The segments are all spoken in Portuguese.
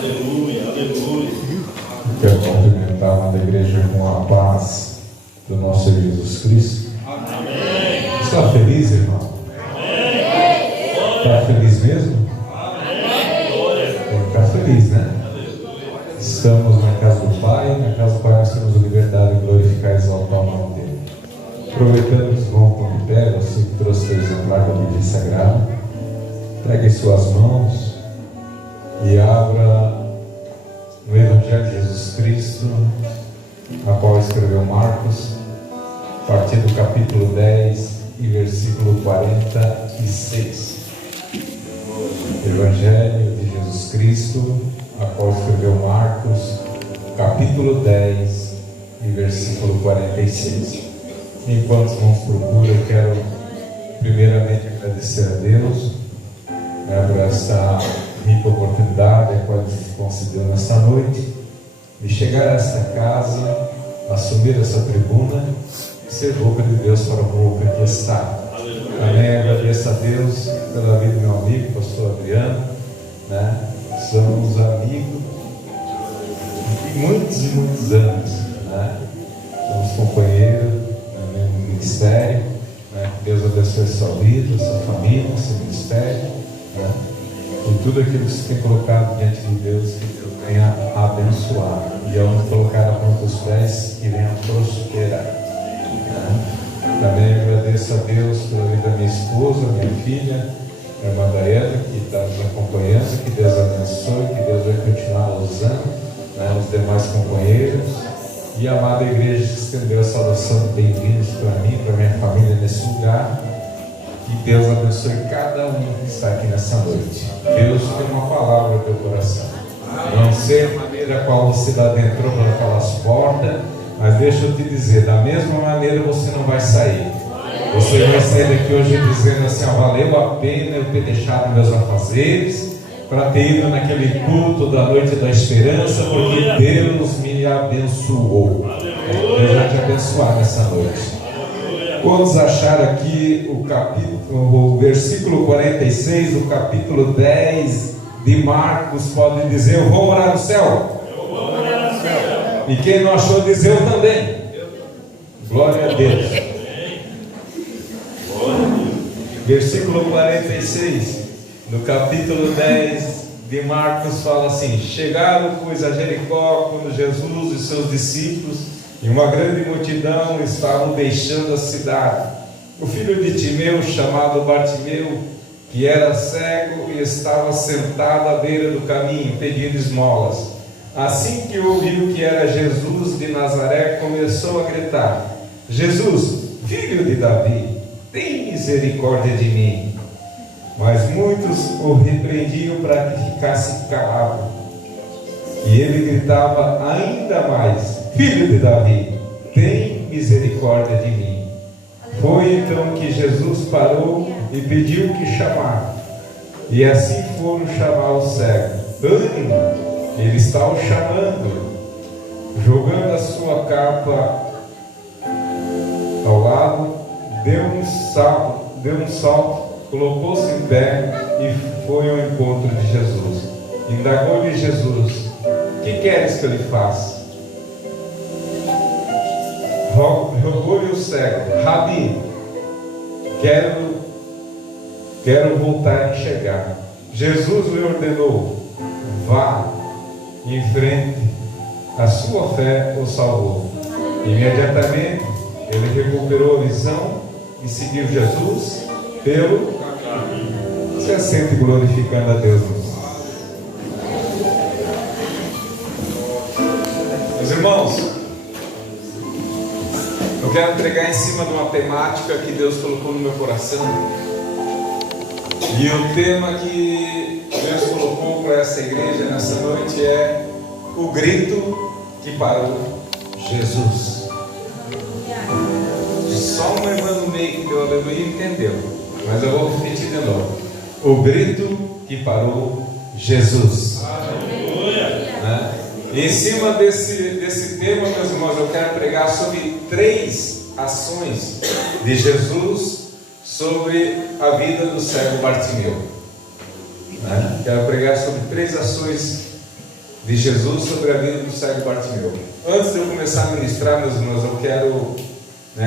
Aleluia, aleluia. Quero cumprimentar a amada igreja com a paz do nosso Senhor Jesus Cristo. Amém. Está feliz, irmão? Amém. Está feliz mesmo? Amém. Tem que ficar feliz, né? Estamos na casa do Pai. Na casa do Pai nós temos a liberdade de glorificar e exaltar o nome dele. Aproveitando que vão com de pé, você que trouxe o exemplar da Bíblia Sagrada, pegue em suas mãos e abra no Evangelho de Jesus Cristo, a qual escreveu Marcos, a partir do capítulo 10 e versículo 46. Evangelho de Jesus Cristo, a qual escreveu Marcos, capítulo 10 e versículo 46. Enquanto os irmãos procuram, eu quero primeiramente agradecer a Deus, por essa rica oportunidade a qual Ele nos concedeu nesta noite, de chegar a esta casa, assumir essa tribuna e ser boca de Deus para o povo que aqui está. Amém. Agradeço a Deus pela vida do meu amigo, pastor Adriano, Somos amigos de muitos e muitos anos, Somos companheiros no mesmo ministério, Que Deus abençoe a sua vida, a sua família, o seu ministério, E tudo aquilo que você tem colocado diante de Deus, que Deus venha abençoar. E ao nos colocar a ponta dos pés, que venha prosperar. Também agradeço a Deus pela vida da minha esposa, minha filha, a irmã Daiana, que está nos acompanhando. Que Deus abençoe, que Deus vai continuar usando, os demais companheiros. E a amada igreja que estendeu a saudação de bem-vindos para mim, para minha família nesse lugar. Que Deus abençoe cada um que está aqui nessa noite. Deus tem uma palavra no teu coração. Não sei a maneira qual você adentrou por aquelas portas, mas deixa eu te dizer, da mesma maneira você não vai sair. Você vai sair daqui hoje dizendo assim: valeu a pena eu ter deixado meus afazeres para ter ido naquele culto da noite da esperança, porque Deus me abençoou. Deus vai te abençoar nessa noite. Quantos acharam aqui o versículo 46 do capítulo 10 de Marcos? Pode dizer: eu vou morar no céu. E quem não achou, diz: eu também. Glória a Deus. Versículo 46 no capítulo 10 de Marcos fala assim: chegaram, pois, a Jericó, quando Jesus e seus discípulos e uma grande multidão estavam deixando a cidade. O filho de Timeu, chamado Bartimeu, que era cego e estava sentado à beira do caminho, pedindo esmolas. Assim que ouviu que era Jesus de Nazaré, começou a gritar: Jesus, filho de Davi, tem misericórdia de mim. Mas muitos o repreendiam para que ficasse calado. E ele gritava ainda mais: filho de Davi, tem misericórdia de mim. Foi então que Jesus parou e pediu que chamasse. E assim foram chamar o cego. Ânimo, ele está o chamando. Jogando a sua capa ao lado, deu um salto, colocou-se em pé e foi ao encontro de Jesus. Indagou-lhe Jesus: que queres que eu lhe faça? Rogou-lhe o cego: Rabi, quero voltar a enxergar. Jesus lhe ordenou: vá em frente, a sua fé o salvou. Imediatamente ele recuperou a visão e seguiu Jesus pelo caminho. Se assente glorificando a Deus. Meus irmãos, eu quero pregar em cima de uma temática que Deus colocou no meu coração. E o tema que Deus colocou para essa igreja nessa noite é o grito que parou Jesus. Só uma irmã no meio que deu aleluia e entendeu, mas eu vou repetir de novo: o grito que parou Jesus. Aleluia. Em cima desse tema, meus irmãos, eu quero pregar sobre 3 ações de Jesus sobre a vida do cego Bartimeu. Quero pregar sobre 3 ações de Jesus sobre a vida do cego Bartimeu. Antes de eu começar a ministrar, meus irmãos, eu quero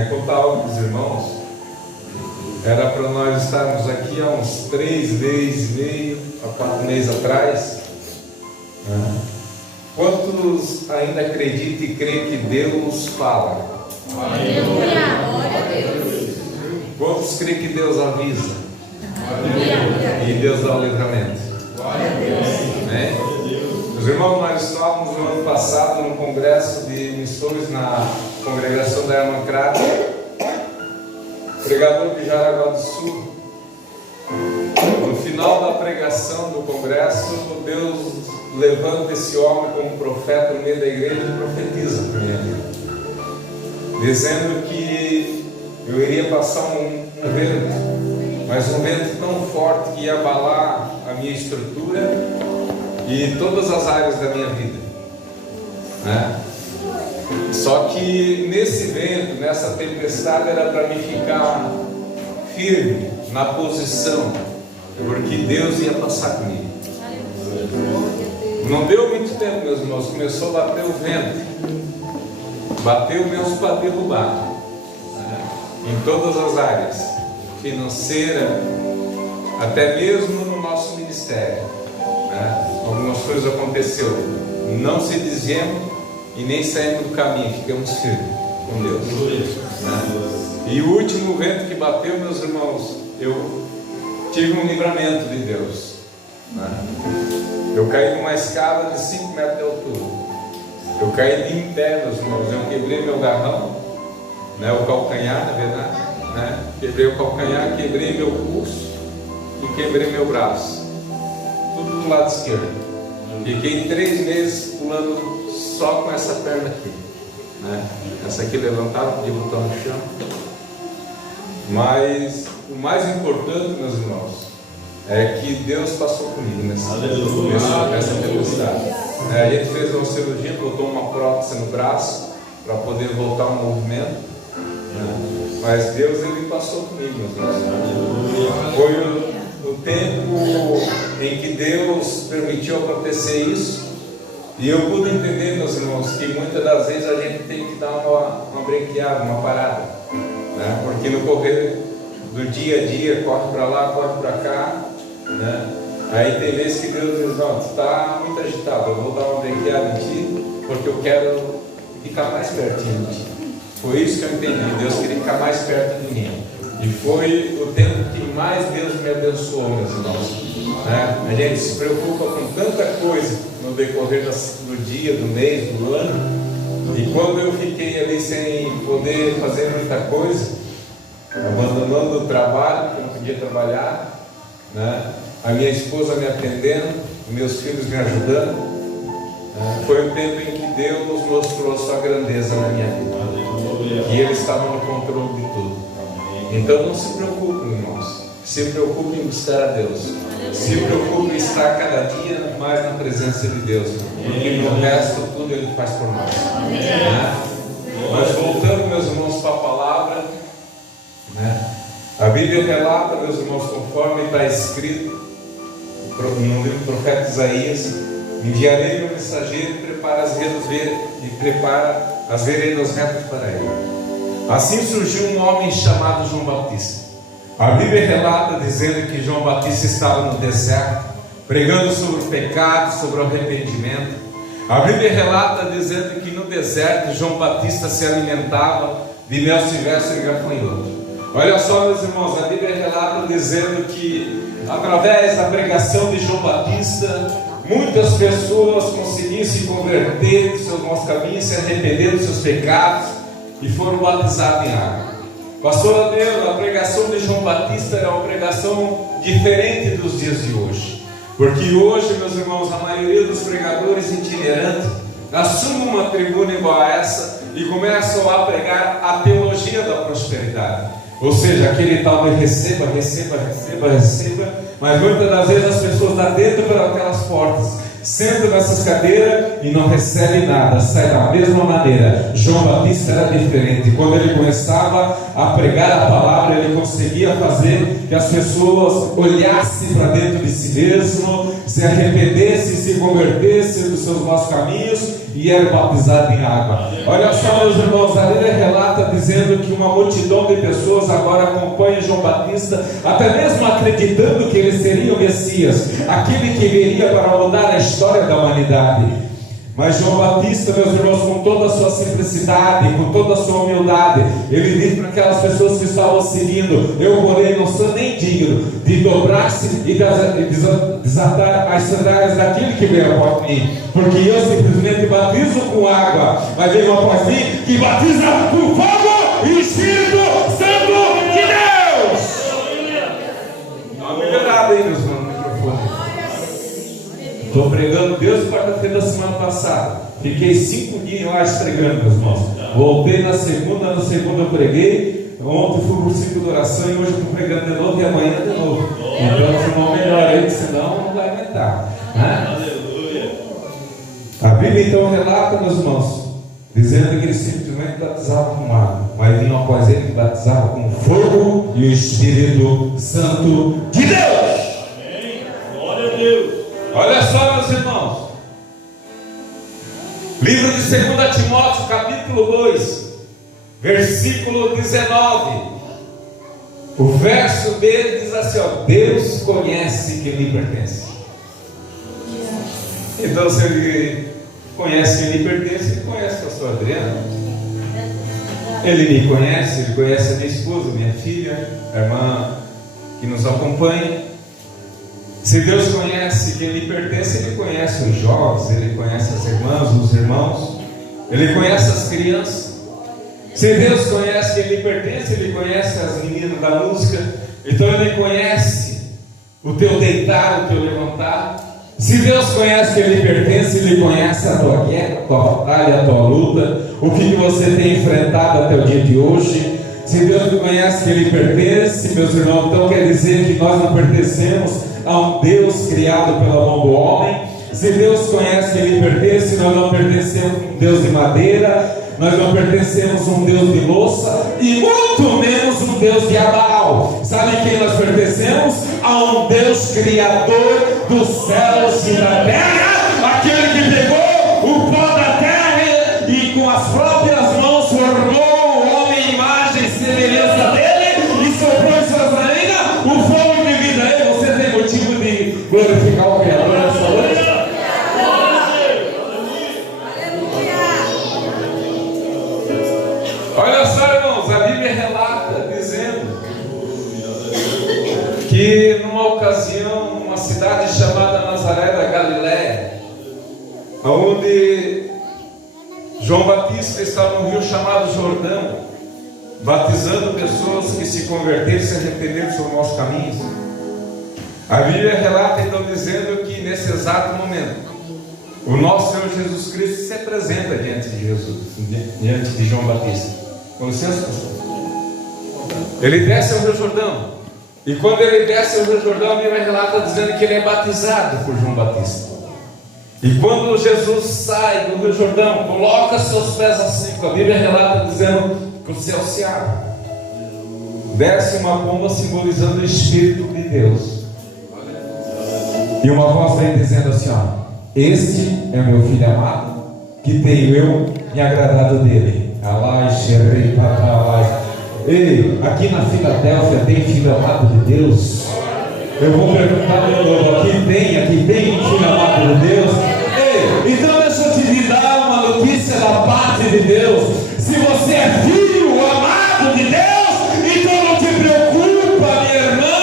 contar algo dos irmãos. Era para nós estarmos aqui há uns 3 meses e meio, há 4 meses atrás. Quantos ainda acreditam e creem que Deus fala? Quantos creem que Deus avisa? E Deus dá o livramento? Os irmãos, nós estávamos no ano passado no congresso de missões na congregação da Irmã Crata, pregador de Jaraguá do Sul. No final da pregação do congresso, Deus levanta esse homem como profeta no meio da igreja e profetiza para minha vida, dizendo que eu iria passar um vento, mas um vento tão forte que ia abalar a minha estrutura e todas as áreas da minha vida, Só que nesse vento, nessa tempestade, era para mim ficar firme na posição, porque Deus ia passar comigo. Não deu muito tempo, meus irmãos, começou a bater o vento, bateu mesmo para derrubar, em todas as áreas, financeira, até mesmo no nosso ministério. Algumas coisas aconteceram, não se desviemos e nem saímos do caminho, ficamos firmes com Deus. E o último vento que bateu, meus irmãos, eu tive um livramento de Deus. Eu caí numa escada de 5 metros de altura. Eu caí em pé, meus irmãos. Eu quebrei meu garrão, o calcanhar, na verdade, Quebrei o calcanhar, quebrei meu pulso e quebrei meu braço, tudo do lado esquerdo. Fiquei 3 meses pulando só com essa perna aqui, Essa aqui levantava, podia botar no chão. Mas o mais importante, meus irmãos, é que Deus passou comigo nessa tempestade. A gente fez uma cirurgia, botou uma prótese no braço para poder voltar ao movimento, mas Deus, Ele passou comigo, meus irmãos. Foi o tempo em que Deus permitiu acontecer isso, e eu pude entender, meus irmãos, que muitas das vezes a gente tem que dar uma brequeada, uma parada, porque no correr do dia a dia, corre para lá, corre para cá, aí tem vezes que Deus diz: não, tu está muito agitado, eu vou dar uma brequeada em ti, porque eu quero ficar mais pertinho de ti. Foi isso que eu entendi, Deus queria ficar mais perto de mim, e foi o tempo que mais Deus me abençoou, meus irmãos. A gente se preocupa com tanta coisa no decorrer do dia, do mês, do ano, e quando eu fiquei ali sem poder fazer muita coisa, abandonando o trabalho, porque eu não podia trabalhar, a minha esposa me atendendo, meus filhos me ajudando, foi o tempo em que Deus mostrou a sua grandeza na minha vida, que Ele estava no controle de tudo. Então não se preocupem, irmãos, se preocupem em buscar a Deus, se preocupem em estar cada dia mais na presença de Deus, porque no resto tudo Ele faz por nós. Mas voltando, meus irmãos, para a palavra, a Bíblia relata, meus irmãos, conforme está escrito no livro do profeta Isaías: enviarei meu mensageiro e prepara as veredas retas para ele. Assim surgiu um homem chamado João Batista. A Bíblia relata dizendo que João Batista estava no deserto, pregando sobre o pecado, sobre o arrependimento. A Bíblia relata dizendo que no deserto João Batista se alimentava de mel silvestre e gafanhoto. Olha só, meus irmãos, a Bíblia relata dizendo que através da pregação de João Batista, muitas pessoas conseguiram se converter dos seus maus caminhos, se arrepender dos seus pecados e foram batizados em água. Pastor Adeus, a pregação de João Batista é uma pregação diferente dos dias de hoje, porque hoje, meus irmãos, a maioria dos pregadores itinerantes assumem uma tribuna igual a essa e começam a pregar a teologia da prosperidade, ou seja, aquele tal de receba, mas muitas das vezes as pessoas estão dentro pelas portas, senta nessas cadeiras e não recebe nada, sai da mesma maneira. João Batista era diferente. Quando ele começava a pregar a palavra, ele conseguia fazer que as pessoas olhassem para dentro de si mesmo, se arrependessem, se convertessem dos seus maus caminhos e era batizado em água. Olha só, meus irmãos, a Bíblia relata dizendo que uma multidão de pessoas agora acompanha João Batista, até mesmo acreditando que ele seria o Messias, aquele que viria para mudar a história da humanidade. Mas João Batista, meus irmãos, com toda a sua simplicidade, com toda a sua humildade, ele diz para aquelas pessoas que estavam seguindo: eu, porém, não sou nem digno de dobrar-se e desatar as sandálias daquele que veio após mim, porque eu simplesmente batizo com água, mas veio após mim que batiza com fogo e Espírito Santo de Deus. Dá uma melhorada aí, meus irmãos, no microfone. Estou pregando Deus quarta-feira da semana passada. Fiquei 5 dias lá estregando, meus irmãos. Voltei na segunda eu preguei. Ontem fui para o ciclo de oração e hoje estou pregando de novo e amanhã de novo. Então, se não melhor aí, senão não vai aguentar, né? Aleluia. A Bíblia então relata, meus irmãos, dizendo que ele simplesmente batizava com água, mas vinha após ele que batizava com fogo e o Espírito Santo de Deus. Amém. Glória a Deus. Olha só, meus irmãos, livro de 2 Timóteo, capítulo 2, versículo 19, o verso dele diz assim, ó: Deus conhece quem lhe pertence. Então, se ele conhece quem lhe pertence, ele conhece a pastor Adriano, ele me conhece, ele conhece a minha esposa, minha filha, a irmã que nos acompanha. Se Deus conhece quem lhe pertence, Ele conhece os jovens, Ele conhece as irmãs, os irmãos, Ele conhece as crianças. Se Deus conhece quem lhe pertence, Ele conhece as meninas da música. Então Ele conhece o teu deitar, o teu levantar. Se Deus conhece quem lhe pertence, Ele conhece a tua guerra, a tua batalha, a tua luta, o que você tem enfrentado até o dia de hoje. Se Deus conhece quem lhe pertence, meus irmãos, então quer dizer que nós não pertencemos a um Deus criado pela mão do homem. Se Deus conhece quem lhe pertence, nós não pertencemos a um Deus de madeira, nós não pertencemos a um Deus de louça e muito menos um Deus de Abal. Sabe quem nós pertencemos? A um Deus criador dos céus e da terra, aquele que pegou o pó da terra e com as próprias mãos formou o homem à imagem e semelhança dele e soprou em suas narinas o fogo de vida. Você tem motivo de glorificar o Criador nessa noite? Olha só, irmãos, a Bíblia relata dizendo que numa ocasião, uma cidade chamada Nazaré da Galiléia, onde João Batista estava no rio chamado Jordão, batizando pessoas que se converteram e se arrependeram dos seus maus caminhos. A Bíblia relata então dizendo que nesse exato momento o nosso Senhor Jesus Cristo se apresenta diante de Jesus, diante de João Batista. Com licença, pastor. Ele desce ao Rio Jordão, e quando ele desce ao Rio Jordão, a Bíblia relata dizendo que ele é batizado por João Batista. E quando Jesus sai do Rio Jordão, coloca seus pés assim, a Bíblia relata dizendo que o céu se abre, desce uma pomba simbolizando o Espírito de Deus, e uma voz vem dizendo assim, ó: este é meu filho amado, que tenho eu me agradado dele. Ei, aqui na Filadélfia tem filho amado de Deus? Eu vou perguntar de novo: aqui tem um filho amado de Deus? Ei, então deixa eu te dar uma notícia da parte de Deus. Se você é filho amado de Deus, então não te preocupa, minha irmã,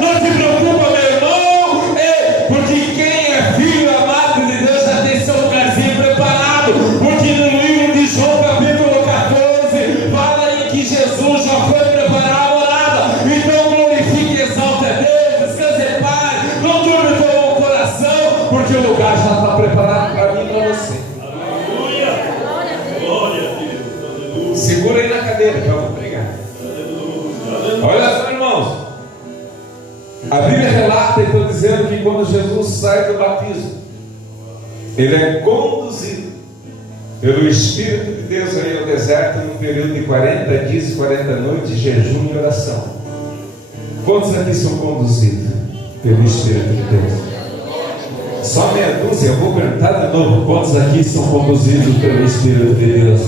não te preocupa, meu irmão. Ei, porque quem é filho amado de Deus já tem seu lugarzinho preparado. Porque no livro de João, capítulo 14, fala aí que Jesus já foi preparar a morada. Então glorifique e exalte a Deus, descanse em paz, não durma o teu coração, porque o lugar já está preparado. ele é conduzido pelo Espírito de Deus aí ao deserto num período de 40 dias e 40 noites de jejum e oração. Quantos aqui são conduzidos pelo Espírito de Deus? Só meia dúzia. Eu vou perguntar de novo: quantos aqui são conduzidos pelo Espírito de Deus?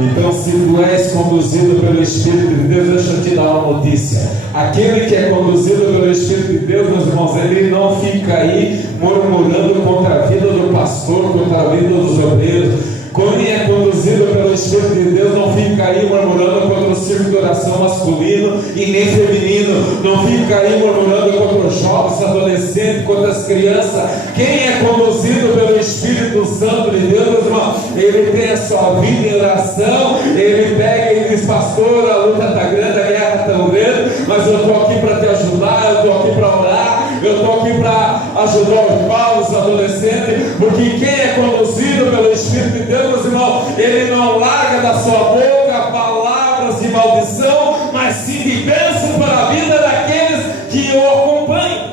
Então, se tu és conduzido pelo Espírito de Deus, deixa eu te dar uma notícia. Aquele que é conduzido pelo Espírito de Deus, meus irmãos, ele não fica aí murmurando contra a vida do pastor, contra a vida dos obreiros. Quem é conduzido pelo Espírito de Deus não fica aí murmurando contra o círculo de oração masculino e nem feminino, não fica aí murmurando contra os jovens, adolescentes, contra as crianças. Quem é conduzido pelo Espírito Santo de Deus, meu irmão, ele tem a sua vida em oração. Ele pega e diz: pastor, a luta está grande, a guerra está tão grande, mas eu estou aqui para te ajudar, eu estou aqui para orar, eu estou aqui para ajudar os pais, os adolescentes, porque quem é conduzido pelo Espírito de Deus, meus irmãos, ele não larga da sua boca palavras de maldição, mas sim de bênção para a vida daqueles que o acompanham.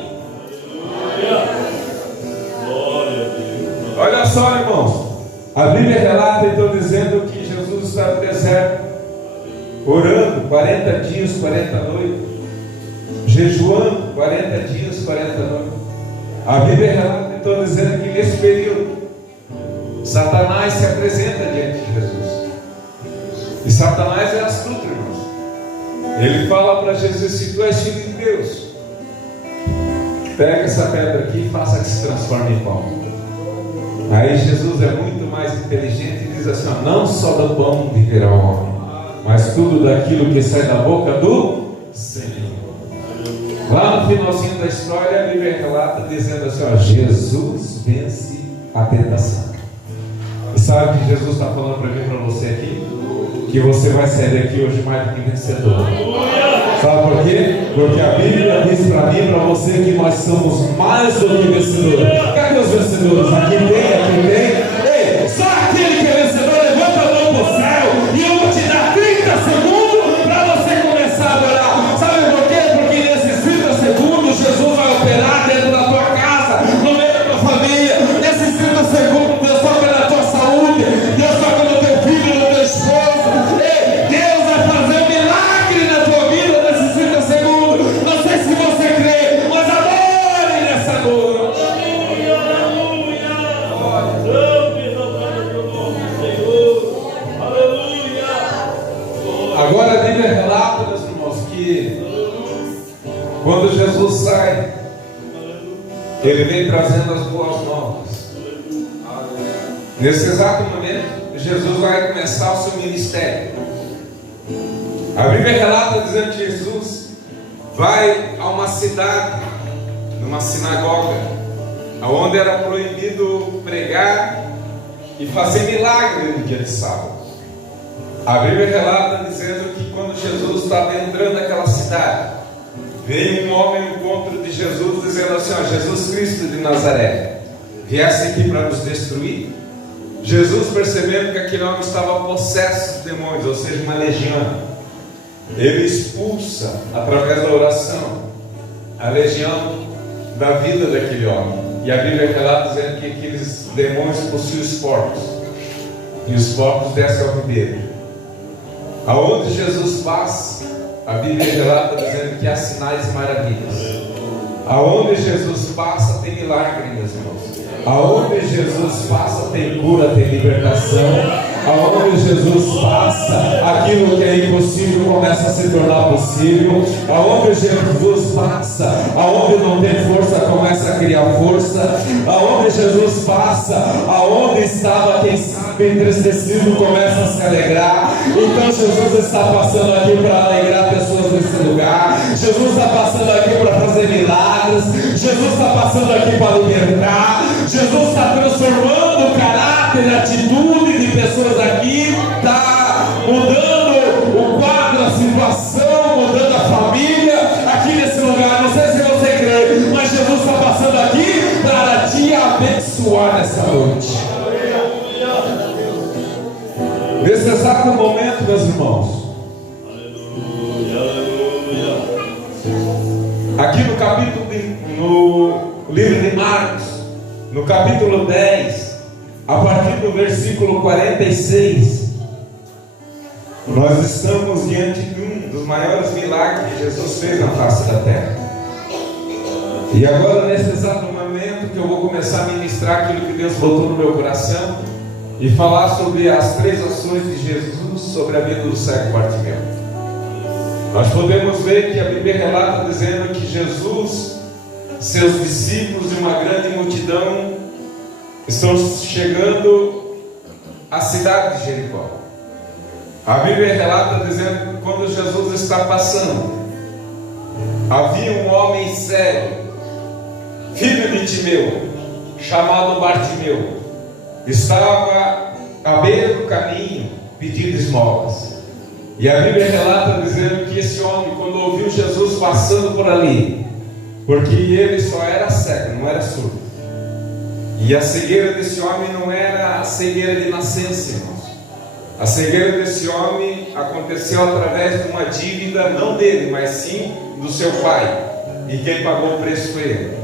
Olha só, irmãos, a Bíblia relata então dizendo que Jesus está no deserto, orando 40 dias, 40 noites, jejuando 40 dias, 40 noites. A Bíblia relata então dizendo que nesse período Satanás se apresenta diante de Jesus. E Satanás é astuto, irmãos. Ele fala para Jesus: se tu és filho de Deus, pega essa pedra aqui e faça que se transforme em pão. Aí Jesus é muito mais inteligente e diz assim: ó, não só do pão viverá o homem, mas tudo daquilo que sai da boca do Senhor. Lá no finalzinho da história, a Bíblia relata dizendo assim: ó, Jesus vence a tentação. E sabe o que Jesus está falando para mim e para você aqui? Que você vai sair daqui hoje mais do que vencedor. Sabe por quê? Porque a Bíblia diz para mim e para você que nós somos mais do que vencedores. Cadê os vencedores? Aqui tem. Ei, só aquele que é vencedor, levanta a mão para o céu e eu vou te dar 30 segundos para você começar a adorar. Sabe por quê? Porque nesses 30 segundos Jesus vai operar dentro da tua casa, no meio da tua família. Nesses 30 segundos Deus toca na tua saúde, Deus toca no teu filho, no teu esposo. Ei, Deus vai fazer um milagre na tua vida nesses 30 segundos. Não sei se você crê, mas adore nessa noite. Agora a Bíblia relata, meus irmãos, que quando Jesus sai, ele vem trazendo as boas novas. Nesse exato momento, Jesus vai começar o seu ministério. A Bíblia relata dizendo que Jesus vai a uma cidade, numa sinagoga, onde era proibido pregar e fazer milagre no dia de sábado. A Bíblia relata dizendo que quando Jesus estava entrando naquela cidade, veio um homem ao encontro de Jesus dizendo assim: ó, Jesus Cristo de Nazaré, viesse aqui para nos destruir? Jesus, percebendo que aquele homem estava possesso de demônios, ou seja, uma legião, ele expulsa através da oração a legião da vida daquele homem. E a Bíblia relata dizendo que aqueles demônios possuem os porcos, e os porcos descem ao ribeiro. Aonde Jesus passa, a Bíblia relata dizendo que há sinais e maravilhas. Aonde Jesus passa tem milagre, meus irmãos. Aonde Jesus passa tem cura, tem libertação. Aonde Jesus passa, aquilo que é impossível começa a se tornar possível. Aonde Jesus passa, aonde não tem força começa a criar força. Aonde Jesus passa, aonde estava quem sabe entristecido começa a se alegrar. Então Jesus está passando aqui para alegrar pessoas nesse lugar. Jesus está passando aqui para fazer milagres. Jesus está passando aqui para libertar. Jesus está transformando o caráter e a atitude de pessoas aqui, está mudando o quadro, a situação, mudando a família aqui nesse lugar. Não sei se você crê, mas Jesus está passando aqui para te abençoar nessa noite. Nesse exato momento, meus irmãos, aqui no capítulo no livro de Marcos, no capítulo 10, a partir do versículo 46, nós estamos diante de um dos maiores milagres que Jesus fez na face da terra. E agora, nesse exato momento, que eu vou começar a ministrar aquilo que Deus botou no meu coração e falar sobre as 3 ações de Jesus sobre a vida do cego Bartimeu. Nós podemos ver que a Bíblia relata dizendo que Jesus, seus discípulos e uma grande multidão estão chegando à cidade de Jericó. A Bíblia relata dizendo que quando Jesus está passando, havia um homem cego, filho de Timeu, chamado Bartimeu, estava à beira do caminho pedindo esmolas. E a Bíblia relata dizendo que esse homem, quando ouviu Jesus passando por ali, porque ele só era cego, não era surdo, e a cegueira desse homem não era a cegueira de nascença, irmãos. A cegueira desse homem aconteceu através de uma dívida, não dele, mas sim do seu pai, e quem pagou o preço foi ele.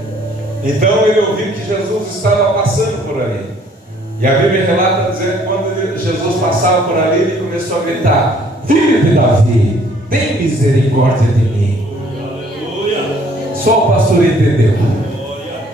Então ele ouviu que Jesus estava passando por ali, e a Bíblia relata dizendo que quando Jesus passava por ali, ele começou a gritar: Filho de Davi, tem misericórdia de mim. Só o pastor entendeu.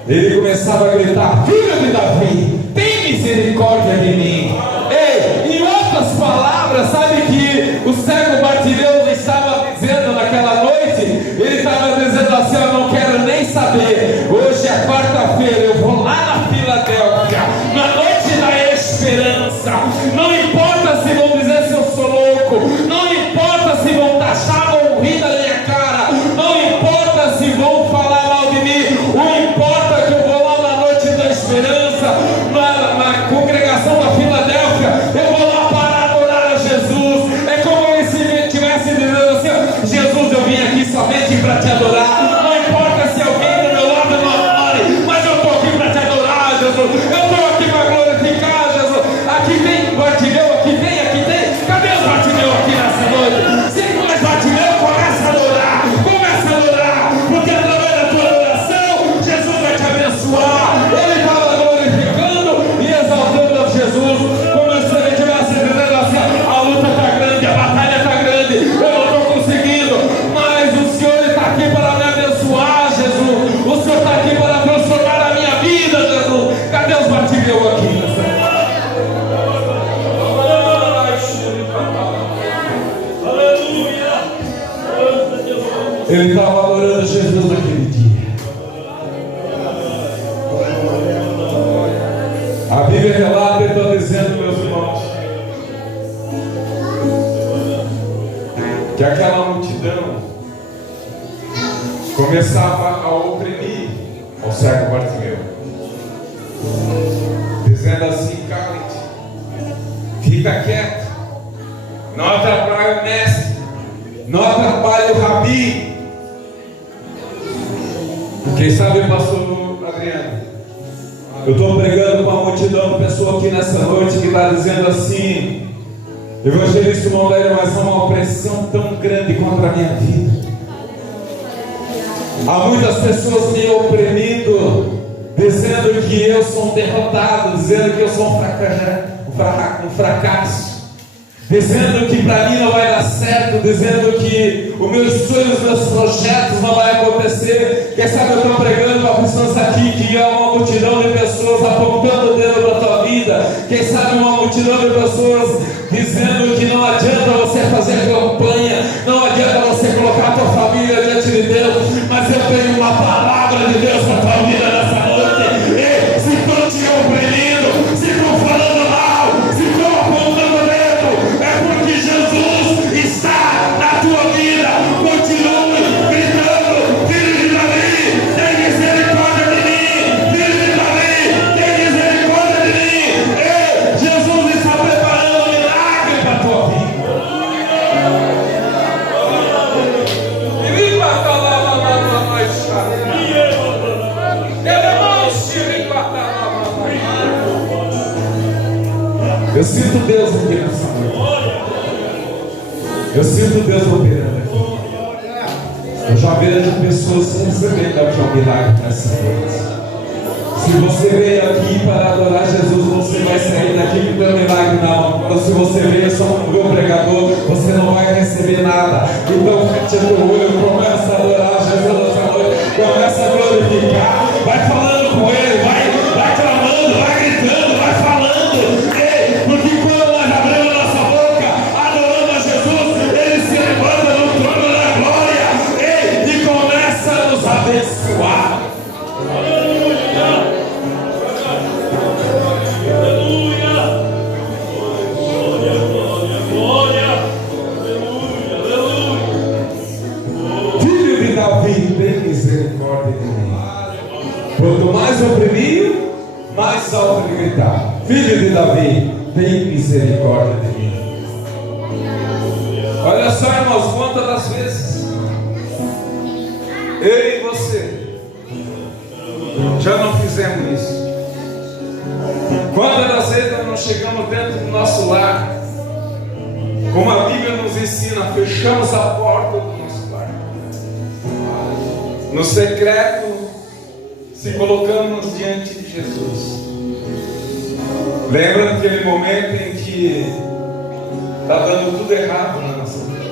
Ele começava a gritar: Filho de Davi, tem misericórdia de mim. Ei, em outras palavras, sabe que o cego Bartimeu estava dizendo naquela noite? Ele estava dizendo assim: eu não quero nem saber. Hoje é quarta-feira, eu vou lá na Filadélfia, na noite da esperança. Não importa se vão dizer se eu sou louco, não importa se vão taxar ou rir da minha cara, não importa se vão falar mal de mim, o importa é que eu vou lá na noite da esperança, na congregação da Filadélfia, eu vou lá para adorar a Jesus. É como se ele estivesse dizendo assim: Jesus, eu vim aqui somente para te adorar. Não importa se alguém do meu lado não adore, mas eu estou aqui para te adorar, Jesus. Eu estou aqui para glorificar, Jesus. Aqui tem Bartimeu, aqui tem. Cadê o Bartimeu aqui nessa noite? Se não é Bartimeu, começa a adorar, porque através da tua adoração, Jesus vai te abençoar. Ele estava glorificando e exaltando a Jesus, como se ele estivesse dizendo assim: a luta está grande, a batalha está grande, eu não estou conseguindo, mas o Senhor está aqui para me abençoar, Jesus. O Senhor está aqui para transformar a minha vida, Jesus. Cadê os Bartimeu aqui nessa noite? Ele estava adorando Jesus naquele dia. A Bíblia relata, eu estou dizendo, meus irmãos, que aquela multidão começava a oprimir ao cego Bartimeu, dizendo assim: cala-te, fica quieto, não atrapalhe o mestre, não atrapalhe o rabi. Quem sabe, pastor Adriano, eu estou pregando para uma multidão de pessoas aqui nessa noite que está dizendo assim: evangelista Mondeiro, mas há uma opressão tão grande contra a minha vida. Há muitas pessoas me oprimindo, dizendo que eu sou um derrotado, dizendo que eu sou um fracasso, dizendo que para mim não vai dar certo, dizendo que os meus sonhos, meus projetos não vai acontecer. Quem sabe eu estou pregando para pessoas aqui que há uma multidão de pessoas apontando o dedo para a tua vida. Quem sabe uma multidão de pessoas dizendo que não adianta você fazer campanha, não adianta você colocar a tua família diante de Deus, mas eu tenho uma palavra de Deus para a tua vida nessa noite. E se estão te oprimindo, se estão falando mal, se estão apontando o dedo, é porque Jesus está na tua vida. Continue gritando: Filho de Davi, tem misericórdia de mim. Filho de Davi, tem misericórdia de mim. Ei, Jesus está preparando um milagre para a tua vida. Eu sinto Deus aqui nessa noite. Eu sinto Deus operando aqui. Eu já vejo pessoas recebendo aqui um milagre nessa noite. Se você veio aqui para adorar Jesus, você vai ser Filho de Davi, tem misericórdia de mim. Olha só, irmãos, quantas das vezes eu e você já não fizemos isso? Quantas das vezes nós não chegamos dentro do nosso lar, como a Bíblia nos ensina, fechamos a porta do nosso lar, no secreto, se colocamos diante de Jesus? Lembra daquele momento em que está dando tudo errado na nossa vida?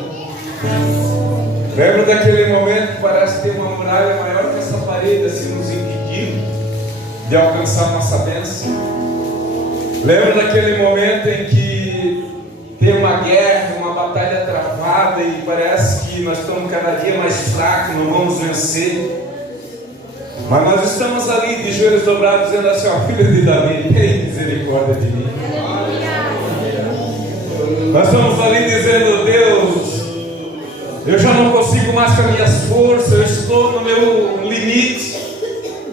Lembra daquele momento que parece ter uma muralha maior que essa parede, assim, nos impedindo de alcançar nossa bênção? Lembra daquele momento em que tem uma guerra, uma batalha travada e parece que nós estamos cada dia mais fracos, não vamos vencer? Mas nós estamos ali de joelhos dobrados dizendo assim: ó, filho de Davi, tem misericórdia de mim. Nós estamos ali dizendo: Deus, eu já não consigo mais com as minhas forças, eu estou no meu limite.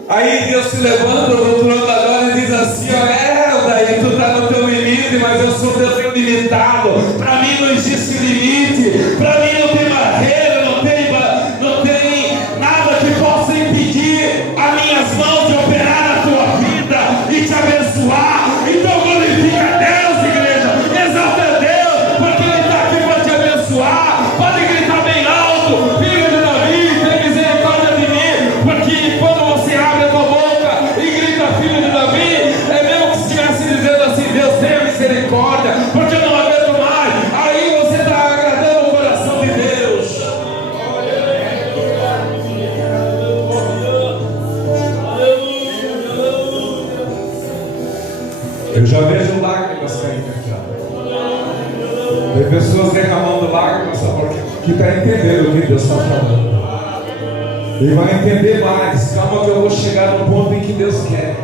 Aí Deus se levanta do outro lado da glória e diz assim: ó, daí tu está no teu limite, mas eu sou teu limitado. Para mim não existe limite, para mim não tem barreira, não tem nada que possa impedir as minhas mãos de operar na tua vida e te abençoar. Então glorifica a Deus, igreja, exalta a Deus, porque Ele está aqui para te abençoar. Pode gritar bem alto: filho de Davi, tem misericórdia de mim. Porque quando você abre a tua boca e grita filho de Davi, é mesmo que estivesse dizendo assim: Deus, tenha misericórdia, porque eu não aguento mais. Aí você está agradando o coração de Deus. Eu já vejo lágrimas caindo já. Tem pessoas derramando lágrimas, porque está entendendo o que Deus está falando. E vai entender mais. Calma que eu vou chegar no ponto em que Deus quer.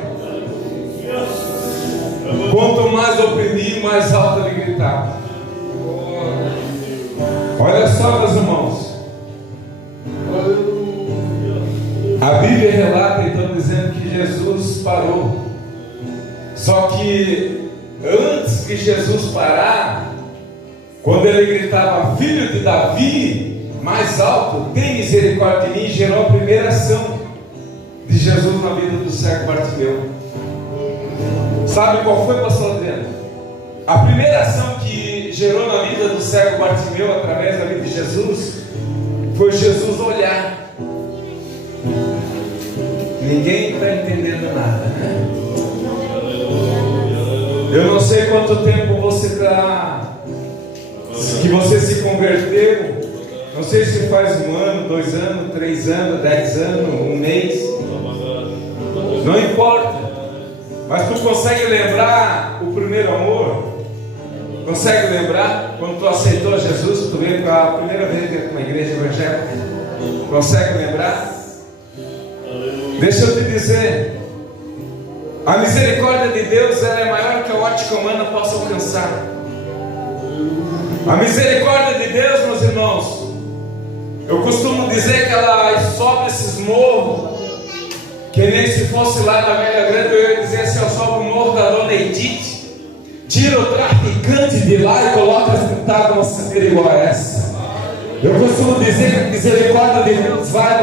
Quanto mais oprimir, mais alto ele gritar. Olha só, meus irmãos. A Bíblia relata então dizendo que Jesus parou. Só que antes que Jesus parar, quando ele gritava filho de Davi, mais alto, tem misericórdia de mim, gerou a primeira ação de Jesus na vida do cego Bartimeu. Sabe qual foi, pastor Adriano? A primeira ação que gerou na vida do cego Bartimeu, através da vida de Jesus, foi Jesus olhar. Ninguém está entendendo nada, né? Eu não sei quanto tempo você está, que você se converteu. Não sei se faz 1 ano, 2 anos, 3 anos, 10 anos, 1 mês. Não importa. Mas tu consegue lembrar o primeiro amor? Consegue lembrar quando tu aceitou Jesus? Tu veio pela primeira vez dentro de uma igreja evangélica? Consegue lembrar? Deixa eu te dizer, a misericórdia de Deus, ela é maior que a ótica humana possa alcançar. A misericórdia de Deus, meus irmãos, eu costumo dizer que ela sobe esses morros, que nem se fosse lá na Velha Grande, eu ia dizer assim: eu sobe o morro da Dona Edith, tira o traficante de lá e coloca sentado numa sandeira igual a essa. Eu costumo dizer que a misericórdia de Deus vai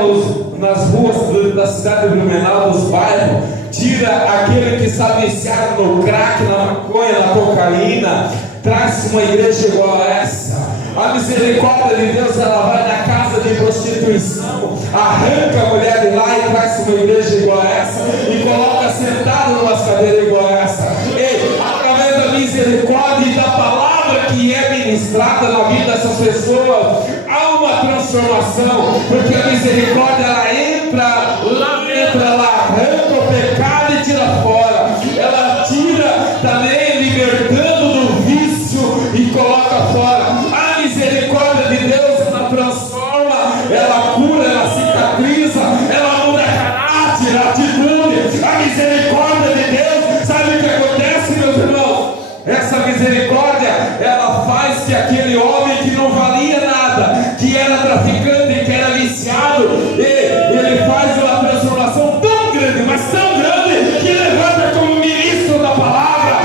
nas ruas da cidade de Blumenau, dos bairros, tira aquele que está viciado no crack, na maconha, na cocaína, traz uma igreja igual a essa. A misericórdia de Deus, ela vai na casa de prostituição, arranca a mulher de lá e traz uma igreja igual a essa, e coloca sentado numa cadeira igual a essa. E através da misericórdia e da palavra que é ministrada na vida dessas pessoas, há uma transformação, porque a misericórdia, ela entra lá dentro, ela arranca o pecado e tira fora. Ela tira também, libertando do vício e coloca fora. A misericórdia de Deus, ela transforma, ela cura, ela cicatriza, ela muda caráter, atitude. A misericórdia de Deus, sabe o que acontece, meus irmãos? Essa misericórdia, ela faz que aquele homem que não valia nada, que era traficante, que era viciado, ele faz uma transformação tão grande, mas tão grande, que levanta como ministro da palavra,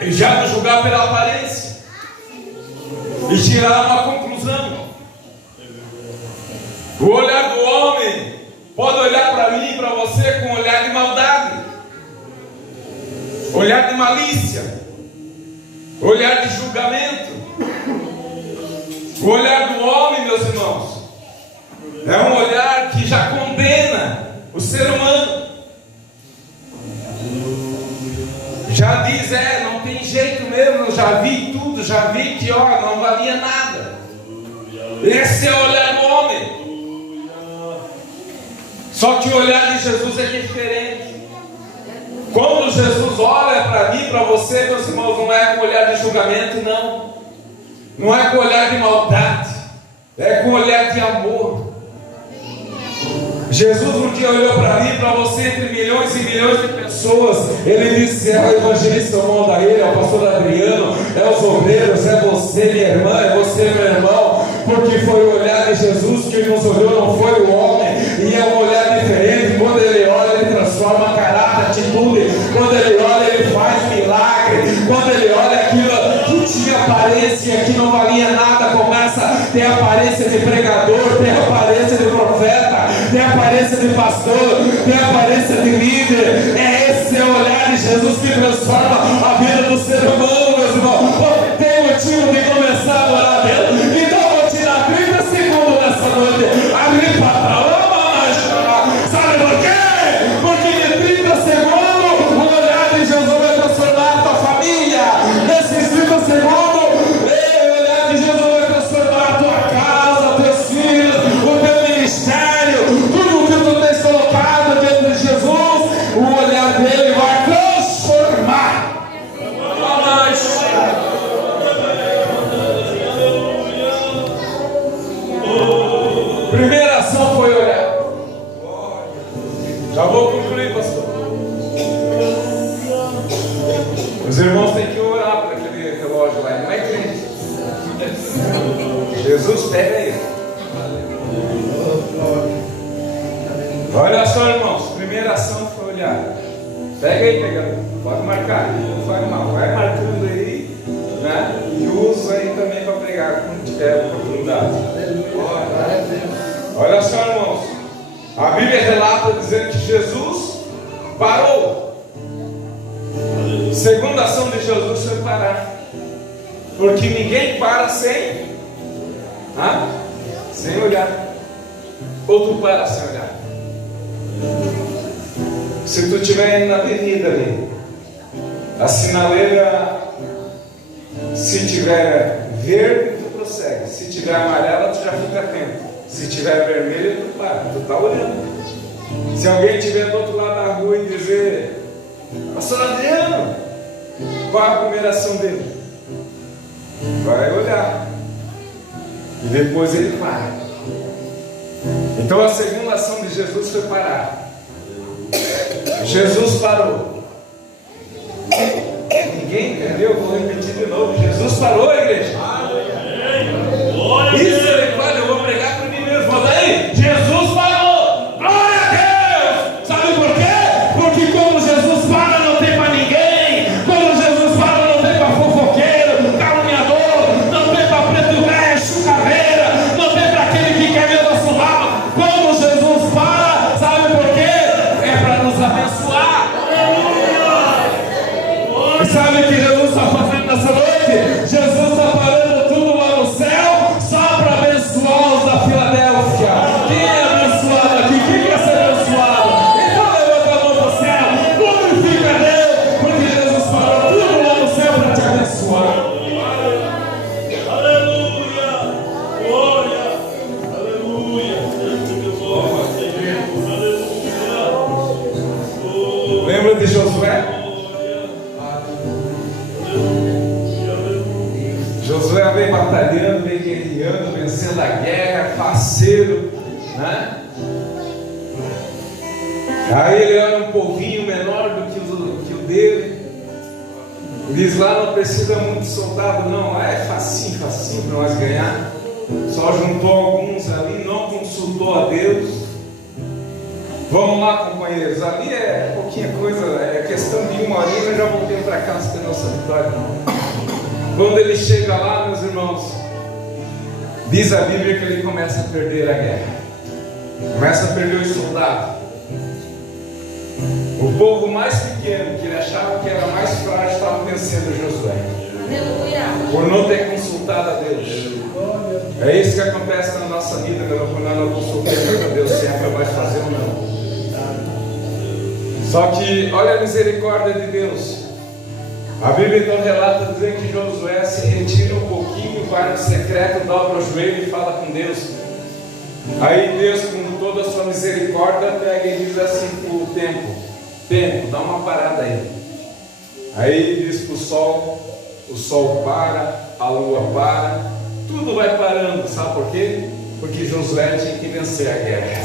e já nos julgar pela aparência e tirar uma conclusão. O olhar do homem pode olhar para mim e para você com um olhar de maldade, olhar de malícia, olhar de julgamento. O olhar do homem, meus irmãos, é um olhar que já condena o ser humano. Já diz, não tem jeito mesmo, eu já vi tudo, já vi que não valia nada. Esse é o olhar do homem. Só que o olhar de Jesus é diferente. Quando Jesus olha para mim, para você, meus irmãos, não é com olhar de julgamento, não. Não é com olhar de maldade, é com olhar de amor. Jesus um dia olhou para mim, para você, entre milhões e milhões de pessoas. Ele disse: é o evangelista Mondaíra, é o pastor Adriano, é os obreiros, é você, minha irmã, é você, meu irmão. Porque foi o olhar de Jesus que nos olhou, não foi o homem. E é um olhar diferente. Quando ele olha, ele transforma caráter, atitude. Quando ele olha, ele faz milagre. Quando ele olha, aquilo que tinha aparência, que não valia nada, começa a ter aparência de pregador, tem aparência de profeta, tem aparência de pastor, tem aparência de líder. Esse é o olhar de Jesus que transforma a vida do ser humano, meus irmãos. Você tem motivo de começar a adorar a Deus? Então eu vou te dar 30 segundos nessa noite. Abrir para sabe por quê? Porque em 30 segundos o olhar de Jesus vai transformar a tua família. Nesses 30 segundos, o olhar de Jesus vai transformar a tua casa, teus filhos, o teu ministério, tudo que tu tens colocado dentro de Jesus. O olhar dele vai transformar. Primeira ação foi olhar. Já vou concluir, pastor. Os irmãos têm que orar para aquele relógio lá. Ele não é crente. Jesus, pega ele. Olha só, irmãos. Primeira ação foi olhar. Pega aí, pega. Pode marcar. Não faz mal. Vai marcando aí, né? E usa aí também para pregar quando tiver oportunidade. Olha só, irmãos. A Bíblia relata dizendo que Jesus parou. Segunda ação de Jesus foi parar. Porque ninguém para sem olhar. Ou tu para sem olhar. Se tu estiver indo na avenida ali, a sinaleira, se tiver verde, tu prossegue. Se tiver amarela, tu já fica atento. Se tiver vermelho, tu para, tu está olhando. Se alguém estiver do outro lado da rua e dizer: pastor Adriano, qual a primeira ação dele? Vai olhar. E depois ele para. Então a segunda ação de Jesus foi parar. Jesus parou. Ninguém entendeu? Vou repetir de novo. Jesus parou, igreja. Isso ele fala, eu vou pregar para mim mesmo. Mas aí, Jesus parou. Glória a Deus. Sabe por quê? Porque quando Jesus para, não tem para ninguém. Quando Jesus para, não tem para fofoqueiro, caluniador, não tem para preto velho, chucaveira, não tem para aquele que quer ver nosso mal. Quando Jesus para, sabe por quê? É para nos abençoar. E sabe o que Jesus está fazendo nessa noite? Jesus está parando tudo lá no céu só para abençoar os da Filadélfia. Quem é abençoado aqui? Quem quer ser abençoado? Então levanta a mão para o céu, glorifica a Deus, porque Jesus parou tudo lá no céu para te abençoar. Aleluia! Glória! Aleluia! Lembra de Josué? Josué vem batalhando, vem guerreando, vencendo a guerra, faceiro, né? Aí ele era um povinho menor do que o dele. Diz lá, não precisa muito soldado não, é facinho para nós ganhar. Só juntou alguns ali, não consultou a Deus. Vamos lá, companheiros. Ali é pouquinha coisa, é questão de uma horinha, eu já voltei para casa ter nossa vitória. Quando ele chega lá, meus irmãos, diz a Bíblia que ele começa a perder a guerra, começa a perder os soldados. O povo mais pequeno, que ele achava que era mais frágil, estava vencendo Josué. Por não ter consultado a Deus. É isso que acontece na nossa vida, meu irmão, quando nós não consultamos a Deus se é capaz de fazer ou não. Só que olha a misericórdia de Deus. A Bíblia então relata dizendo que Josué se retira um pouquinho, vai no secreto, dobra o joelho e fala com Deus. Aí Deus, com toda a sua misericórdia, pega e diz assim para o tempo, dá uma parada aí. Aí diz para o sol para, a lua para, tudo vai parando, sabe por quê? Porque Josué tinha que vencer a guerra.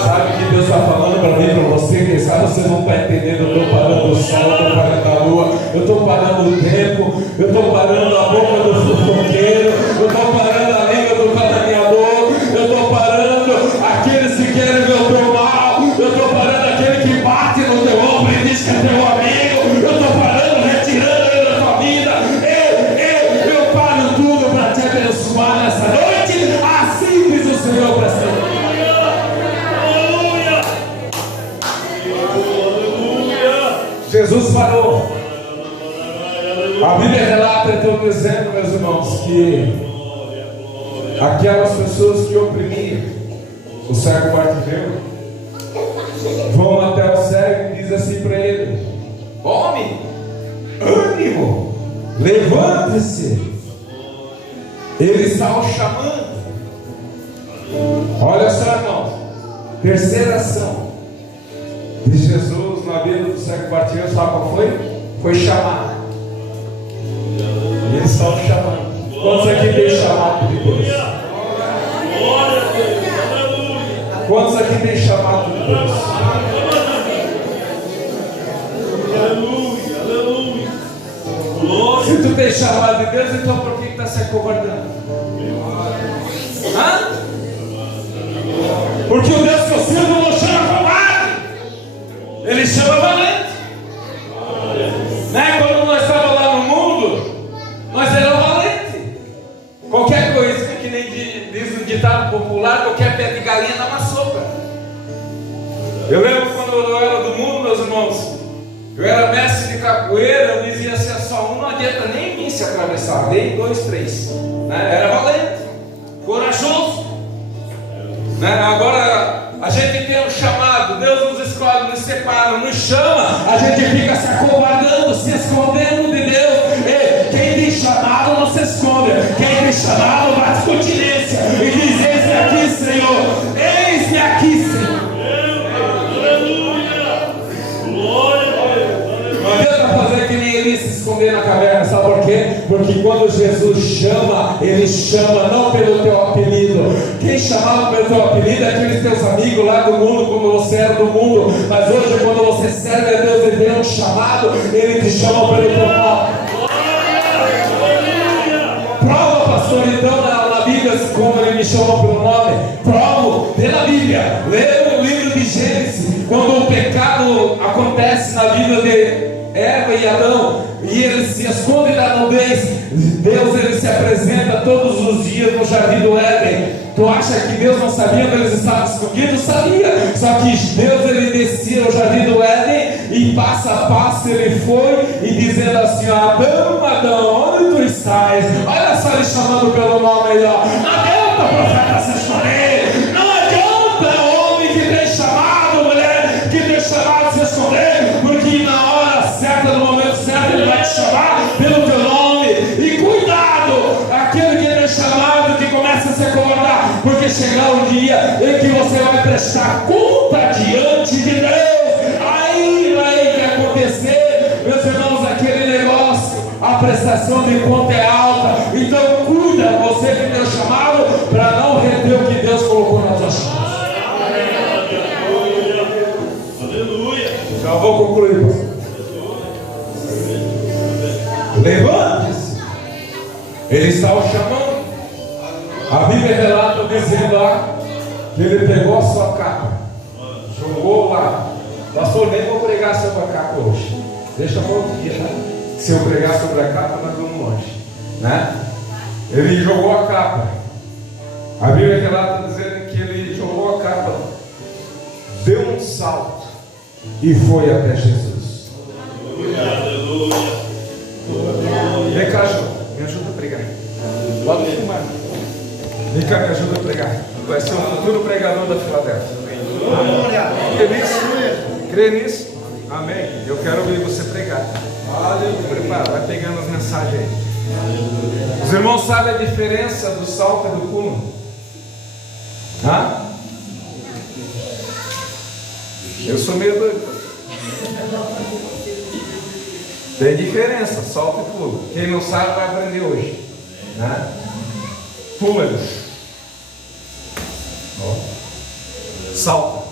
Sabe o que Deus está falando para mim, para você? Quem sabe você não está entendendo. Eu estou parando o sol, eu estou parando a lua, eu estou parando o tempo, eu estou parando a boca do fofoqueiro, eu estou parando a língua do caluniador, eu estou parando aqueles que querem ver o teu mal, eu estou parando aquele que bate no teu ombro e diz que é teu amigo, eu estou parando, retirando ele da tua vida. Eu paro tudo para te abençoar nessa noite. Assim diz o Senhor para você. Jesus parou. A Bíblia relata então dizendo, meus irmãos, que aquelas pessoas que oprimiam o cego Bartimeu vão até o cego e diz assim para ele: homem, ânimo, levante-se, ele está o chamando. Olha só, irmãos, terceira ação de Jesus na vida do cego Bartimeu, sabe qual foi? Foi chamar. Ele está o chamando. Quantos aqui tem chamado de Deus? Quantos aqui tem chamado de Deus? Se tu tem chamado de Deus, então por que está se acovardando? Hã? Porque o Deus que eu sirvo não chama covarde, Ele chama valente. Né? Quando nós estávamos lá no mundo, nós éramos valentes. Qualquer coisa, que nem diz o ditado popular, qualquer pé de galinha dá uma sopa. Eu lembro quando eu era do mundo, meus irmãos, eu era mestre de capoeira, eu dizia assim: só um não adianta nem mim se atravessar, dei 2, 3. Né? Era valente, corajoso. Né? Agora a gente tem um chamado, Deus nos escolhe, nos separa, nos chama, a gente fica se acovardando, se escondendo de Deus. E quem tem chamado não se esconde, quem tem chamado bate continência e diz: eis-me aqui, Senhor, eis-me aqui, Senhor. Não adianta fazer que nem ele se esconder na caverna, sabe por quê? Porque quando Jesus chama, ele chama não pelo teu apelido. Quem chamava pelo teu apelido é aqueles teus amigos lá do mundo, quando você era do mundo. Mas hoje, quando você serve a Deus e tem um chamado, ele te chama pelo teu nome. Prova, pastor, então na Bíblia como ele me chama pelo nome. Provo pela Bíblia. Lê o livro de Gênesis. Quando o pecado acontece na vida de Eva e Adão, e eles se escondem da nudez, Deus ele se apresenta todos os dias no jardim do Éden. Tu acha que Deus não sabia que eles estavam escondidos? Sabia. Só que Deus ele descia no jardim do Éden e passo a passo ele foi e dizendo assim: Adão, Adão, onde tu estás? Olha só ele chamando pelo nome aí, ó. Não adianta, profeta, se esconder. Não adianta, homem que tem chamado, mulher que tem chamado, se esconder, porque na hora certa, no momento certo, ele vai te chamar pelo teu nome. E cuidado, aquele que é chamado, que começa a se acovardar, porque chegar um dia em que você vai prestar conta diante de Deus. Aí vai acontecer, meus irmãos, aquele negócio, a prestação de conta é alta. Então cuida, você que tem chamado, para não reter o que Deus colocou nas suas mãos. Já vou concluir, pastor. Levante-se, ele está o chamando. A Bíblia relata dizendo lá que ele pegou a sua capa, jogou jogou lá. Pastor, nem vou pregar sobre a capa hoje. Deixa para outro dia, tá? Se eu pregar sobre a capa, nós vamos longe, né? Ele jogou a capa. A Bíblia relata dizendo que ele jogou a capa, deu um salto e foi até Jesus. Aleluia. Vem cá, João, me ajuda a pregar. Pode filmar. Vem cá, me ajuda a pregar. Vai ser o futuro pregador da Filadélfia. Crê nisso? Crê nisso? Amém. Eu quero ouvir você pregar. Prepara, vai pegando as mensagens aí. Os irmãos sabem a diferença do salto e do pulo? Hã? Eu sou meio doido. Tem diferença, salto e pulo. Quem não sabe vai aprender hoje, né? Pula. Ó. Salta.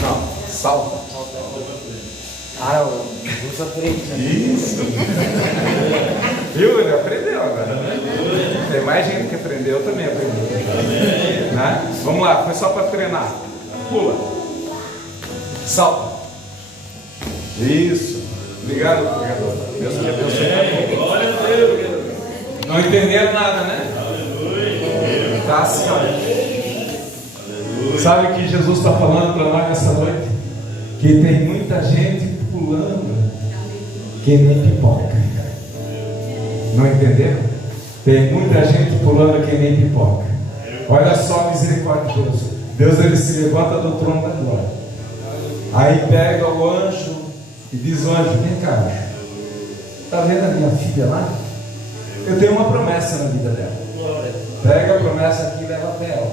Não, salta. Usa frente. Isso. Viu? Ele aprendeu agora. Tem mais gente que aprendeu, eu também aprendi. Né? Vamos lá, foi só para treinar. Pula. Salta. Isso. Obrigado, pregador. Deus te abençoe. Glória a Deus. Não entenderam nada, né? Tá assim, olha. Sabe o que Jesus está falando para nós nessa noite? Que tem muita gente pulando que nem pipoca. Não entenderam? Tem muita gente pulando que nem pipoca. Olha só a misericórdia de Deus. Deus, ele se levanta do trono da glória. Aí pega o anjo e diz: o anjo, vem cá, anjo. Está vendo a minha filha lá? Eu tenho uma promessa na vida dela. Pega a promessa aqui e leva até ela.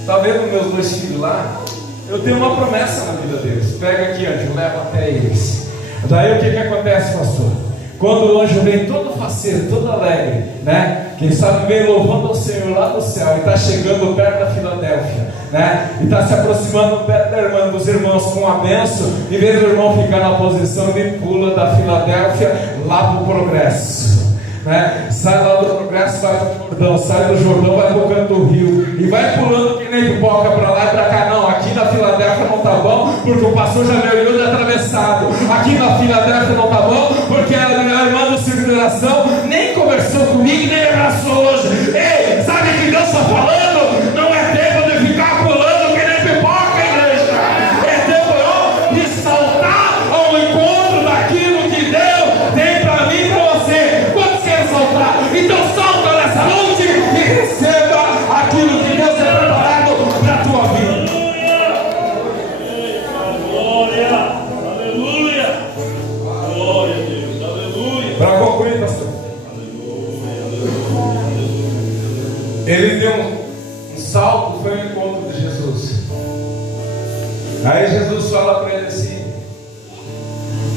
Está vendo meus dois filhos lá? Eu tenho uma promessa na vida deles. Pega aqui, anjo, leva até eles. Daí o que acontece, pastor? Quando o anjo vem todo faceiro, todo alegre, né? Quem sabe vem louvando ao Senhor lá do céu e está chegando perto da Filadélfia, né? E está se aproximando perto da irmã, dos irmãos com a benção. Em vez do irmão ficar na posição, ele pula da Filadélfia lá para o progresso, né? Sai lá do progresso, vai para o Jordão, sai do Jordão, vai para o canto do rio e vai pulando que nem pipoca para lá e para cá. Não, aqui na Filadélfia não tá bom, porque o pastor já me olhou de atravessado. Aqui na Filadélfia não tá bom, porque a irmã do Círculo de Oração nem conversou comigo, nem abraçou hoje. Ei, sabe o que Deus está falando? Não é tempo de ficar pulando que nem pipoca, igreja. É tempo de saltar ao encontro daquilo que Deus tem para mim e para você. Quantos querem saltar? Então salta nessa noite e receba aquilo que Deus tem preparado para a tua vida. Glória. Aleluia. Glória a Deus. Aleluia. Para concluir, pastor, ele deu um salto, foi ao encontro de Jesus. Aí Jesus fala para ele assim: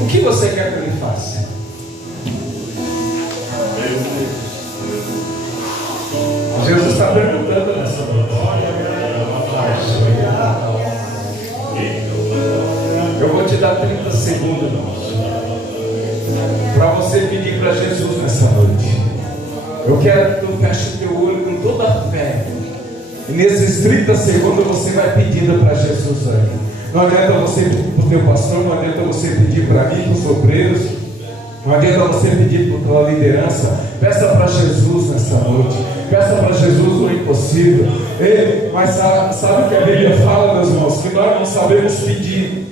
o que você quer que ele faça? Jesus está perguntando nessa noite. Eu vou te dar 30 segundos, irmãos, para você pedir para Jesus nessa noite. Eu quero que tu feche o teu olho com toda a fé. E nesses 30 segundos você vai pedindo para Jesus aí. Não adianta você pedir para o teu pastor, não adianta você pedir para mim, para os obreiros, não adianta você pedir para a tua liderança. Peça para Jesus nessa noite. Peça para Jesus o impossível. Mas sabe o que a Bíblia fala, meus irmãos? Que nós não sabemos pedir.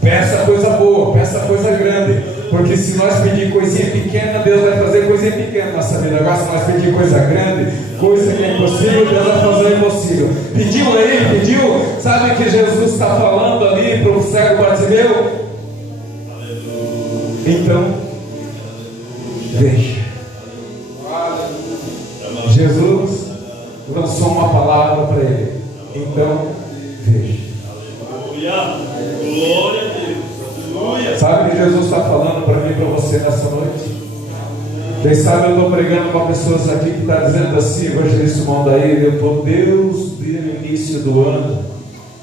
Peça coisa boa, peça coisa grande. Porque se nós pedir coisinha pequena, Deus vai fazer coisinha pequena na nossa vida. Agora, se nós pedir coisa grande, coisa que é impossível, Deus vai fazer o impossível. Pediu aí, pediu. Sabe o que Jesus está falando ali para o cego Bartimeu? Então, veja. Jesus lançou uma palavra para ele. Então, veja. Aleluia. Glória a Deus. Aleluia. Sabe o que Jesus está falando para mim e para você nessa noite? Quem sabe eu estou pregando para pessoas aqui que estão dizendo assim: evangelista Mondaíra, eu estou Deus do início do ano,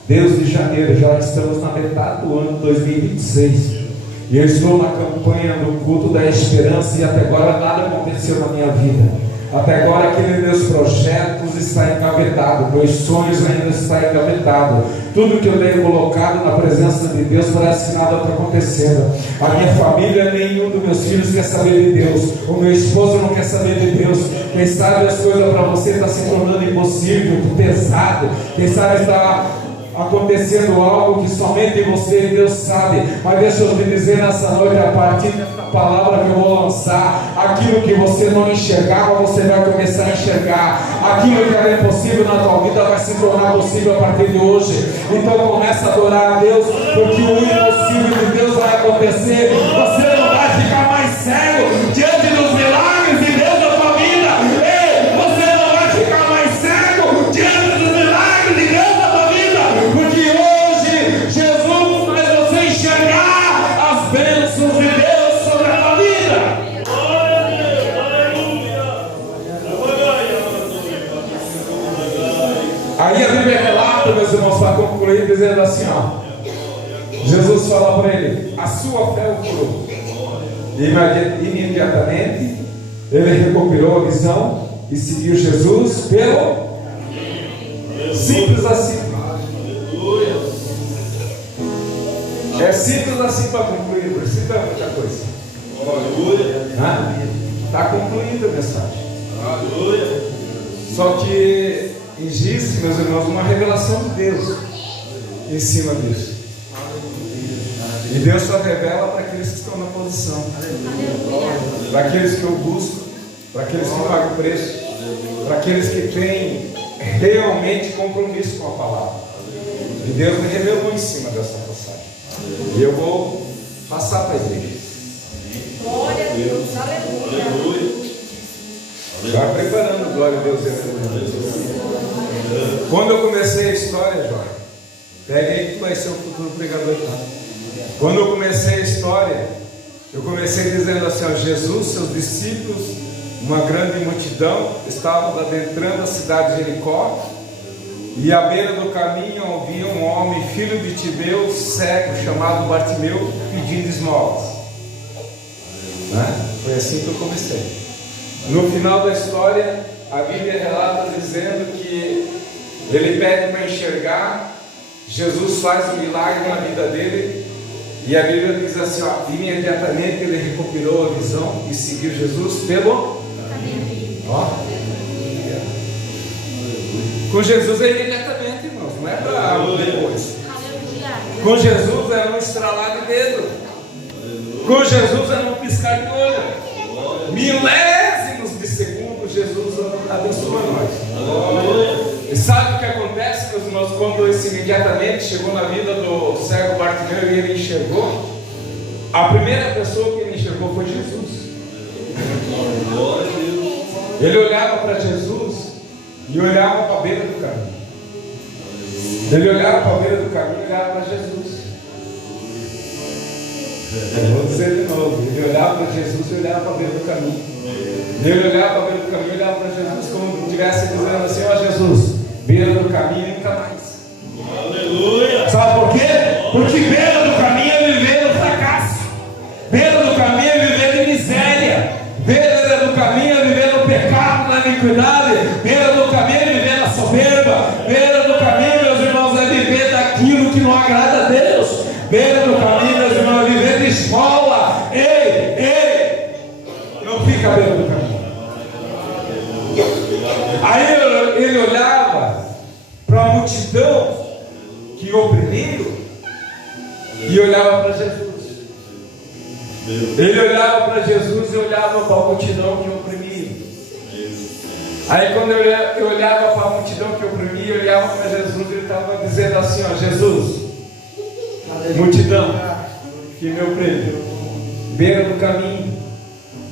Deus de janeiro, já estamos na metade do ano 2026. E eu estou na campanha do culto da esperança e até agora nada aconteceu na minha vida. Até agora, aqueles meus projetos estão engavetados, meus sonhos ainda estão engavetados. Tudo que eu tenho colocado na presença de Deus, parece que nada está acontecendo. A minha família, nenhum dos meus filhos quer saber de Deus. O meu esposo não quer saber de Deus. Quem sabe as coisas para você estão se tornando impossível, pesado. Quem sabe está acontecendo algo que somente você e Deus sabe. Mas deixa eu te dizer nessa noite, a partir dessa palavra que eu vou lançar, aquilo que você não enxergava, você vai começar a enxergar. Aquilo que era impossível na tua vida vai se tornar possível a partir de hoje. Então começa a adorar a Deus, porque o impossível de Deus vai acontecer. Você não vai ficar mais cego diante dos milagres de Deus na tua vida. Ei, você não vai ficar mais cego diante dos milagres de Deus na tua vida, porque hoje Jesus faz você enxergar as bênçãos de Deus sobre a tua vida. Glória a Deus, aleluia. Aí a Bíblia relata, meus irmãos, para concluir, dizendo assim, ó, Jesus fala para ele: a sua fé o curou. Imediatamente ele recuperou a visão e seguiu Jesus pelo simples assim. É simples assim para concluir, não precisa muita coisa. Está concluída a mensagem. Só que existe, meus irmãos, uma revelação de Deus em cima disso. E Deus só revela para aqueles que estão na posição, para aqueles que eu busco, para aqueles que pagam o preço, para aqueles que têm realmente compromisso com a palavra. E Deus me revelou em cima dessa passagem. E eu vou passar para a igreja. Glória a Deus, aleluia. Vai preparando, glória a Deus. Quando eu comecei a história, Jorge, pega aí que vai ser o futuro pregador, tá? Quando eu comecei a história, eu comecei dizendo assim, ó, Jesus, seus discípulos, uma grande multidão, estavam adentrando a cidade de Jericó, e à beira do caminho havia um homem, filho de Timeu, cego, chamado Bartimeu, pedindo esmolas. Né? Foi assim que eu comecei. No final da história, a Bíblia relata dizendo que ele pede para enxergar, Jesus faz um milagre na vida dele, e a Bíblia diz assim, ó, imediatamente ele recuperou a visão e seguiu Jesus pelo ó. Com Jesus é imediatamente, irmãos, não é para algo depois. Com Jesus é um estralar de dedo. Com Jesus é um piscar de olho. Milésimos de segundo Jesus abençoa nós. E sabe o que acontece, meus irmãos, quando esse imediatamente chegou na vida do cego Bartimeu e ele enxergou? A primeira pessoa que ele enxergou foi Jesus. Ele olhava para Jesus e olhava para a beira do caminho. Ele olhava para a beira do caminho e olhava para Jesus. Eu vou dizer de novo. Ele olhava para Jesus e olhava para a beira do caminho. Ele olhava para a beira do caminho e olhava para Jesus como se estivesse dizendo assim, ó Jesus, beira do caminho e nunca mais. Aleluia. Sabe por quê? Porque beira do caminho é viver no fracasso. Beira do caminho é viver de miséria. Beira do caminho é viver no pecado, na iniquidade. Beira do caminho é viver na soberba. Beira do caminho, meus irmãos, é viver daquilo que não agrada a Deus. Beira do caminho, meus irmãos, é viver de esmola. Ei, não fica à beira do caminho. Aí ele olhava para a multidão que oprimiu e olhava para Jesus. Ele olhava para Jesus e olhava para a multidão que oprimia. Aí quando eu olhava para a multidão que oprimia, eu olhava para Jesus e ele estava dizendo assim, ó, Jesus, multidão que me oprime, beira do caminho,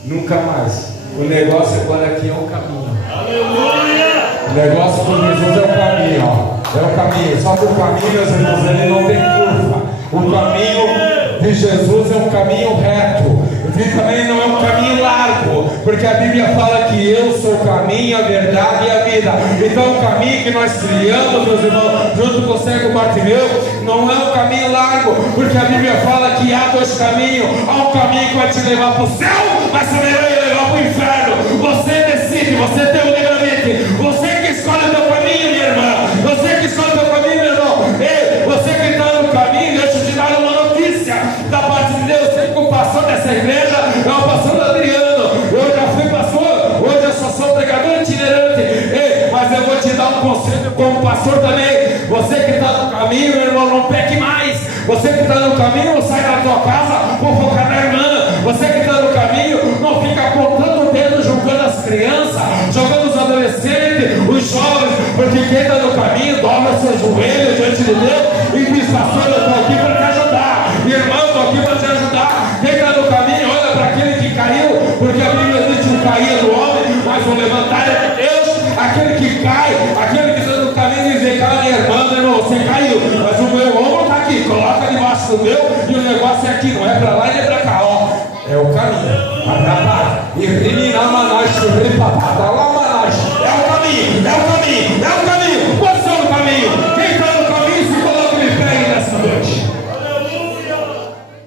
nunca mais. O negócio agora aqui é o caminho. Aleluia. O negócio com Jesus é o caminho, ó. É o caminho. Só que o caminho, meus irmãos, ele não tem curva. O caminho de Jesus é um caminho reto. E também não é um caminho largo, porque a Bíblia fala que eu sou o caminho, a verdade e a vida. Então o caminho que nós trilhamos, meus irmãos, junto com o cego Bartimeu, não é um caminho largo, porque a Bíblia fala que há dois caminhos. Há um caminho que vai te levar para o céu, mas também vai te levar para o inferno. Você decide, você como pastor também. Você que está no caminho, meu irmão, não peque mais. Você que está no caminho, não sai da tua casa por focar na irmã. Você que está no caminho, não fica apontando o dedo, julgando as crianças, jogando os adolescentes, os jovens, porque quem está no caminho dobra seu joelho diante de Deus e diz: pastor, eu estou aqui para te ajudar, irmão, eu estou aqui para te ajudar. Quem está no caminho, olha para aquele que caiu, porque a Bíblia diz que não caía do homem, mas o levantar é de Deus. Aquele que cai, aquele que está no caminho, diz: cara, minha irmã, meu irmão, você caiu, mas o meu ombro está aqui, coloca debaixo do meu, e o negócio é aqui, não é para lá e nem para cá, ó. É o caminho. E